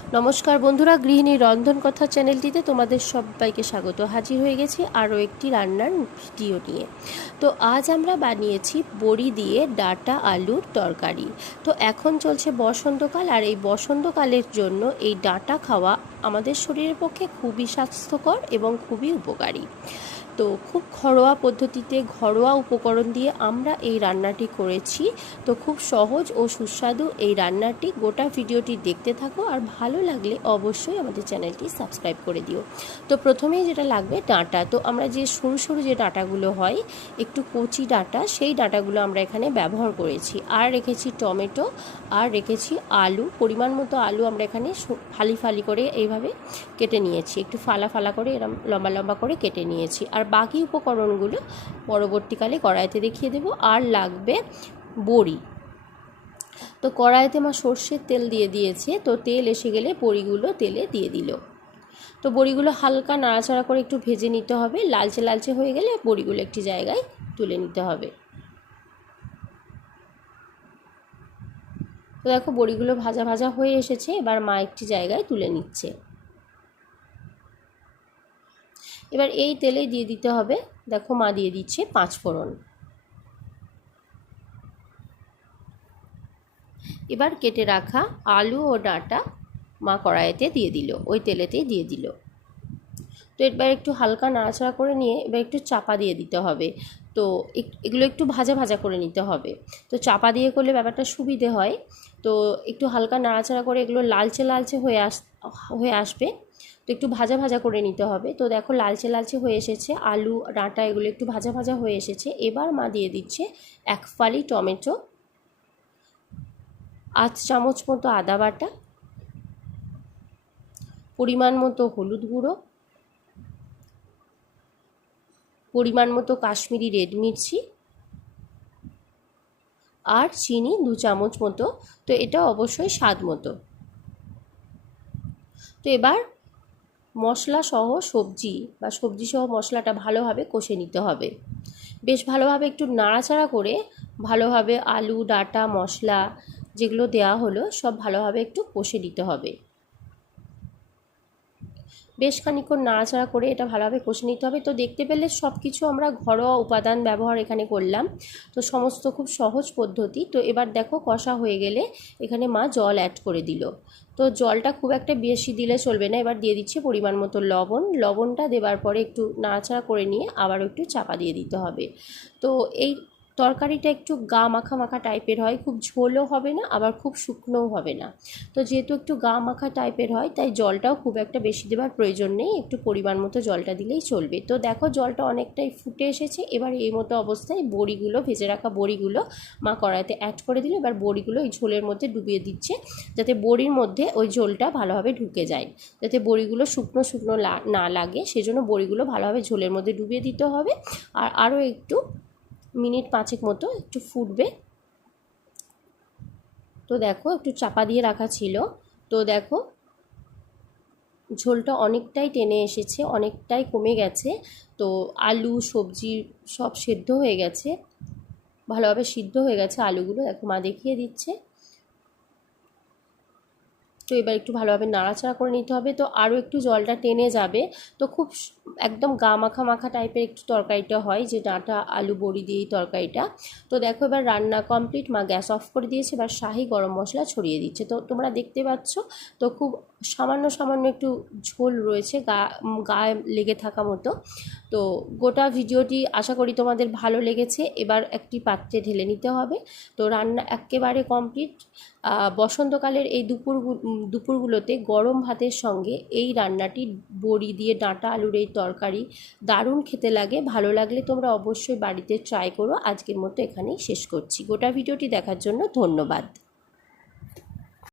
নমস্কার বন্ধুরা, গৃহিণী রন্ধন কথা চ্যানেলটিতে তোমাদের সবাইকে স্বাগত। হাজির হয়ে গেছি আরও একটি রান্নার ভিডিও নিয়ে। তো আজ আমরা বানিয়েছি বড়ি দিয়ে ডাঁটা আলুর তরকারি। তো এখন চলছে বসন্তকাল, আর এই বসন্তকালের জন্য এই ডাঁটা খাওয়া আমাদের শরীরের পক্ষে খুবই স্বাস্থ্যকর এবং খুবই উপকারী। তো খুব ঘরোয়া পদ্ধতিতে ঘরোয়া উপকরণ দিয়ে আমরা এই রান্নাটি করেছি। তো খুব সহজ ও সুস্বাদু এই রান্নাটি। গোটা ভিডিওটি দেখতে থাকো, আর ভালো লাগলে অবশ্যই আমাদের চ্যানেলটি সাবস্ক্রাইব করে দিও। তো প্রথমেই যেটা লাগবে ডাঁটা। তো আমরা যে সরু সরু যে ডাঁটাগুলো হয়, একটু কচি ডাঁটা, সেই ডাঁটাগুলো আমরা এখানে ব্যবহার করেছি। আর রেখেছি টমেটো, আর রেখেছি আলু, পরিমাণ মতো আলু আমরা এখানে ফালি ফালি করে এইভাবে কেটে নিয়েছি, একটু ফালা ফালা করে এরকম লম্বা লম্বা করে কেটে নিয়েছি। আর বাকি উপকরণগুলো পরবর্তীকালে কড়াইতে দেখিয়ে দেব। আর লাগবে বড়ি। তো কড়াইতে মা সর্ষের তেল দিয়ে দিয়েছে। তো তেল এসে গেলে বড়িগুলো তেলে দিয়ে দিল। তো বড়িগুলো হালকা নাড়াচাড়া করে একটু ভেজে নিতে হবে। লালচে লালচে হয়ে গেলে বড়িগুলো একটি জায়গায় তুলে নিতে হবে। তো দেখো বড়িগুলো ভাজা ভাজা হয়ে এসেছে। এবার মা একটি জায়গায় তুলে নিচ্ছে। এবার এই তেলেই দিয়ে দিতে হবে, দেখো মা দিয়ে দিচ্ছে 5 ফোড়ন। এবার কেটে রাখা আলু ও ডাঁটা মা কড়াইতে দিয়ে দিল, ওই তেলেতেই দিয়ে দিল। তো এবার একটু হালকা নাড়াচাড়া করে নিয়ে এবার একটু চাপা দিয়ে দিতে হবে। তো এগুলো একটু ভাজা ভাজা করে নিতে হবে। তো চাপা দিয়ে করলে ব্যাপারটা সুবিধে হয়। তো একটু হালকা নাড়াচাড়া করে এগুলো লালচে লালচে হয়ে আসবে। তো একটু ভাজা ভাজা করে নিতে হবে। তো দেখো লালচে লালচে হয়ে এসেছে, আলু ডাঁটা এগুলো একটু ভাজা ভাজা হয়ে এসেছে। এবার মা দিয়ে দিচ্ছে 1 ফালি টমেটো, 8 চামচ মতো আদা বাটা, পরিমাণ মতো হলুদ গুঁড়ো, পরিমাণ মতো কাশ্মীরি রেড মির্চি, আর চিনি 2 চামচ মতো। তো এটা অবশ্যই স্বাদ মতো। তো এবার মশলা সহ সবজি সহ মশলাটা ভালোভাবে কষে নিতে হবে। বেশ ভালোভাবে একটু নাড়াচাড়া করে ভালোভাবে আলু ডাঁটা মশলা যেগুলো দেওয়া হলো সব ভালোভাবে একটু কষে নিতে হবে। বেশ খানিকক্ষণ নাড়াচাড়া করে এটা ভালোভাবে কষে নিতে হবে। তো দেখতে পেলে সব কিছু আমরা ঘরোয়া উপাদান ব্যবহার এখানে করলাম। তো সমস্ত খুব সহজ পদ্ধতি। তো এবার দেখো কষা হয়ে গেলে এখানে মা জল অ্যাড করে দিল। তো জলটা খুব একটা বেশি দিলে চলবে না। এবার দিয়ে দিচ্ছে পরিমাণ মতো লবণ। লবণটা দেওয়ার পরে একটু নাড়াচাড়া করে নিয়ে আবার একটু চাপা দিয়ে দিতে হবে। তো এই তরকারিটা একটু গা মাখা মাখা টাইপের হয়, খুব ঝোলও হবে না আবার খুব শুকনোও হবে না। তো যেহেতু একটু গা মাখা টাইপের হয়, তাই জলটাও খুব একটা বেশি দেওয়ার প্রয়োজন নেই, একটু পরিমাণ মতো জলটা দিলেই চলবে। তো দেখো জলটা অনেকটাই ফুটে এসেছে। এবার এই মতো অবস্থায় বড়িগুলো, ভেজে রাখা বড়িগুলো মা কড়াইতে অ্যাড করে দিল। এবার বড়িগুলো এই ঝোলের মধ্যে ডুবিয়ে দিচ্ছে, যাতে বড়ির মধ্যে ওই ঝোলটা ভালোভাবে ঢুকে যায়, যাতে বড়িগুলো শুকনো শুকনো না লাগে। সেজন্য বড়িগুলো ভালোভাবে ঝোলের মধ্যে ডুবিয়ে দিতে হবে। আর আরও একটু মিনিট 5 মতো একটু ফুটবে। তো দেখো একটু চাপা দিয়ে রাখা ছিল। তো দেখো ঝোলটা অনেকটাই টেনে এসেছে, অনেকটাই কমে গেছে। তো আলু সবজি সব সেদ্ধ হয়ে গেছে, ভালোভাবে সিদ্ধ হয়ে গেছে আলুগুলো, দেখো মা দেখিয়ে দিচ্ছে। তো এবার একটু ভালোভাবে নাড়াচাড়া করে নিতে হবে। তো আরও একটু জলটা টেনে যাবে। তো খুব একদম গা মাখা মাখা টাইপের একটু তরকারিটা হয়, যে ডাঁটা আলু বড়ি দিয়ে তরকারিটা। তো দেখো এবার রান্না কমপ্লিট, মা গ্যাস অফ করে দিয়েছে। এবার শাহি গরম মশলা ছড়িয়ে দিচ্ছে। তো তোমরা দেখতে পাচ্ছ, তো খুব সামান্য সামান্য একটু ঝোল রয়েছে গায়ে লেগে থাকা মতো। তো গোটা ভিডিওটি আশা করি তোমাদের ভালো লেগেছে। এবার একটি পাত্রে ঢেলে নিতে হবে। তো রান্না একেবারে কমপ্লিট। বসন্তকালের এই দুপুরগুলোতে গরম ভাতের সঙ্গে এই রান্নাটি, বড়ি দিয়ে ডাঁটা আলুর এই তরকারি, দারুণ খেতে লাগে। ভালো লাগলে তোমরা অবশ্যই বাড়িতে ট্রাই করো। আজকের মতো এখানেই শেষ করছি। গোটা ভিডিওটি দেখার জন্য ধন্যবাদ।